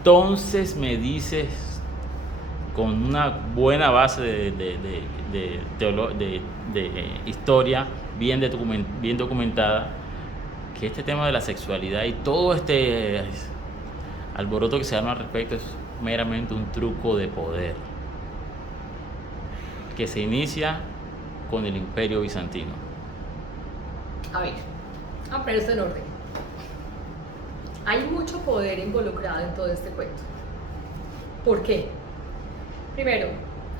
entonces me dices con una buena base de historia bien documentada, que este tema de la sexualidad y todo este alboroto que se arma al respecto es meramente un truco de poder que se inicia con el Imperio Bizantino. A ver, vamos a poner esto en orden. Hay mucho poder involucrado en todo este cuento. ¿Por qué? Primero,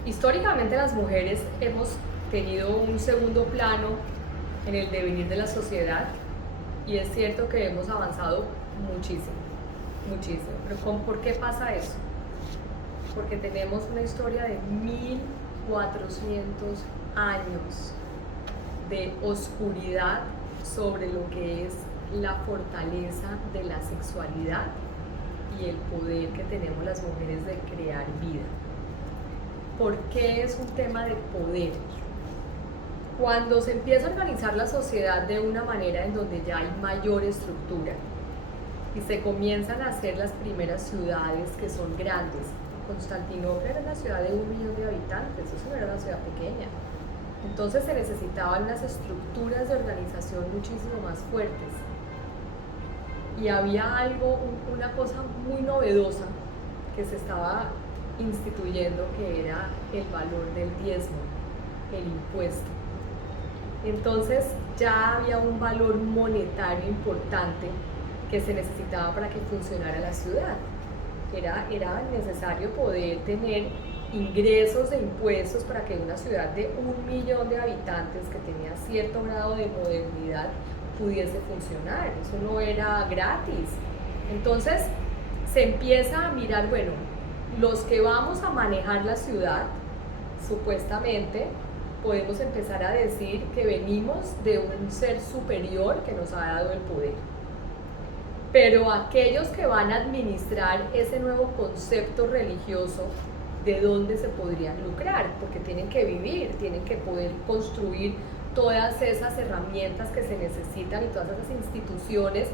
históricamente las mujeres hemos tenido un segundo plano en el devenir de la sociedad y es cierto que hemos avanzado muchísimo, muchísimo. Pero ¿por qué pasa eso? Porque tenemos una historia de 1400 años de oscuridad sobre lo que es la fortaleza de la sexualidad y el poder que tenemos las mujeres de crear vida. ¿Por qué es un tema de poder? Cuando se empieza a organizar la sociedad de una manera en donde ya hay mayor estructura y se comienzan a hacer las primeras ciudades que son grandes. Constantinopla era una ciudad de 1 millón de habitantes, eso no era una ciudad pequeña. Entonces se necesitaban unas estructuras de organización muchísimo más fuertes. Y había una cosa muy novedosa que se estaba instituyendo, que era el valor del diezmo, el impuesto. Entonces ya había un valor monetario importante que se necesitaba para que funcionara la ciudad. Era necesario poder tener ingresos de impuestos para que una ciudad de 1 millón de habitantes que tenía cierto grado de modernidad pudiese funcionar. Eso no era gratis. Entonces se empieza a mirar, bueno, los que vamos a manejar la ciudad, supuestamente podemos empezar a decir que venimos de un ser superior que nos ha dado el poder. Pero aquellos que van a administrar ese nuevo concepto religioso, ¿de dónde se podrían lucrar? Porque tienen que vivir, tienen que poder construir todas esas herramientas que se necesitan y todas esas instituciones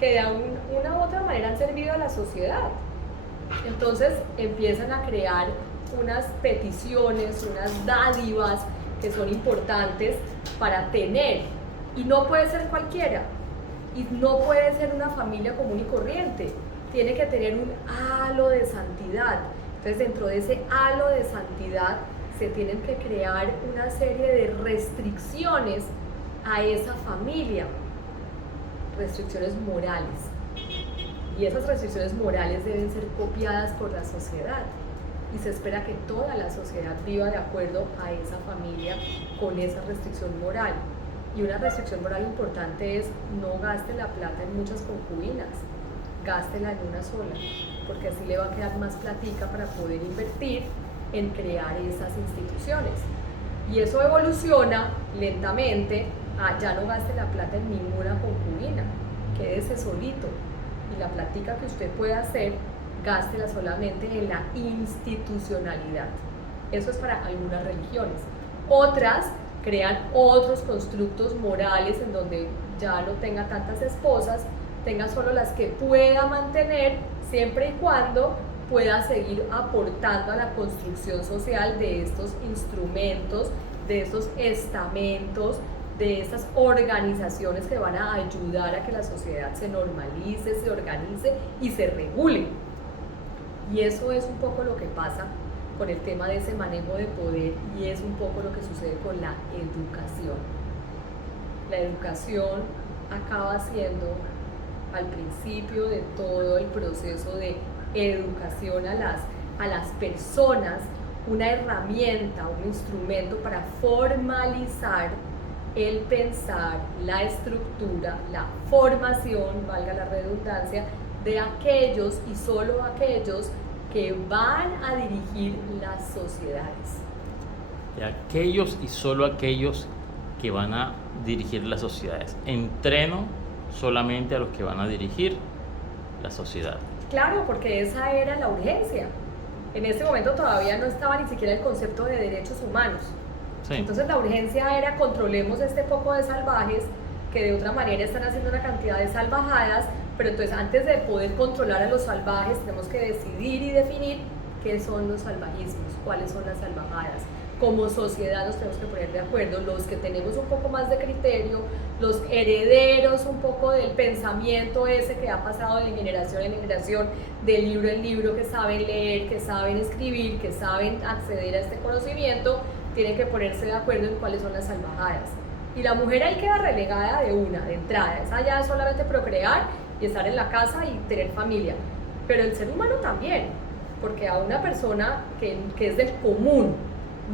que de una u otra manera han servido a la sociedad. Entonces empiezan a crear unas peticiones, unas dádivas que son importantes para tener, y no puede ser cualquiera. Y no puede ser una familia común y corriente, tiene que tener un halo de santidad. Entonces dentro de ese halo de santidad se tienen que crear una serie de restricciones a esa familia, restricciones morales. Y esas restricciones morales deben ser copiadas por la sociedad. Y se espera que toda la sociedad viva de acuerdo a esa familia con esa restricción moral. Y una restricción moral importante es: no gaste la plata en muchas concubinas, gástela en una sola, porque así le va a quedar más platica para poder invertir en crear esas instituciones. Y eso evoluciona lentamente a: ya no gaste la plata en ninguna concubina, quédese solito, y la platica que usted pueda hacer, gástela solamente en la institucionalidad. Eso es para algunas religiones. Otras crean otros constructos morales en donde ya no tenga tantas esposas, tenga solo las que pueda mantener, siempre y cuando pueda seguir aportando a la construcción social de estos instrumentos, de estos estamentos, de estas organizaciones que van a ayudar a que la sociedad se normalice, se organice y se regule. Y eso es un poco lo que pasa con el tema de ese manejo de poder, y es un poco lo que sucede con la educación. La educación acaba siendo, al principio de todo el proceso de educación a las personas, una herramienta, un instrumento para formalizar el pensar, la estructura, la formación, valga la redundancia, de aquellos y solo aquellos que van a dirigir las sociedades. De aquellos y solo aquellos que van a dirigir las sociedades. Entreno solamente a los que van a dirigir la sociedad. Claro, porque esa era la urgencia. En ese momento todavía no estaba ni siquiera el concepto de derechos humanos. Sí. Entonces la urgencia era: controlemos este poco de salvajes que de otra manera están haciendo una cantidad de salvajadas, Pero entonces antes de poder controlar a los salvajes tenemos que decidir y definir qué son los salvajismos, cuáles son las salvajadas. Como sociedad nos tenemos que poner de acuerdo, los que tenemos un poco más de criterio, los herederos un poco del pensamiento ese que ha pasado de generación en generación, de libro en libro, que saben leer, que saben escribir, que saben acceder a este conocimiento, tienen que ponerse de acuerdo en cuáles son las salvajadas. Y la mujer ahí queda relegada de entrada, esa ya es solamente procrear y estar en la casa y tener familia. Pero el ser humano también, porque a una persona que es del común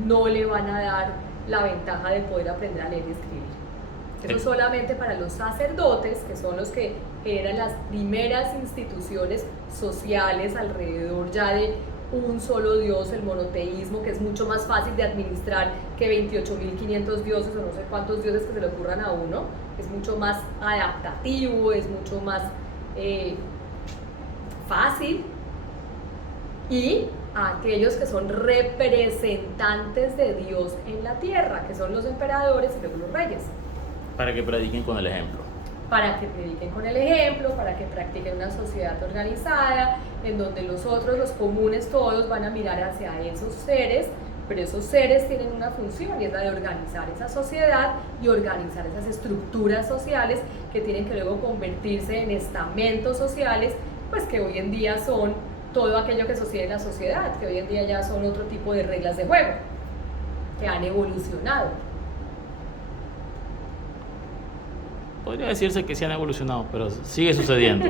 no le van a dar la ventaja de poder aprender a leer y escribir. Eso solamente para los sacerdotes, que son los que eran las primeras instituciones sociales alrededor ya de un solo Dios, el monoteísmo, que es mucho más fácil de administrar que 28.500 dioses o no sé cuántos dioses que se le ocurran a uno. Es mucho más adaptativo, es mucho más fácil. Y a aquellos que son representantes de Dios en la tierra, que son los emperadores y luego los reyes. Para que prediquen con el ejemplo. Para que prediquen con el ejemplo, para que practiquen una sociedad organizada, en donde los otros, los comunes, todos van a mirar hacia esos seres, pero esos seres tienen una función y es la de organizar esa sociedad y organizar esas estructuras sociales que tienen que luego convertirse en estamentos sociales, pues que hoy en día son todo aquello que sostiene la sociedad, que hoy en día ya son otro tipo de reglas de juego, que han evolucionado. Podría decirse que sí han evolucionado, pero sigue sucediendo.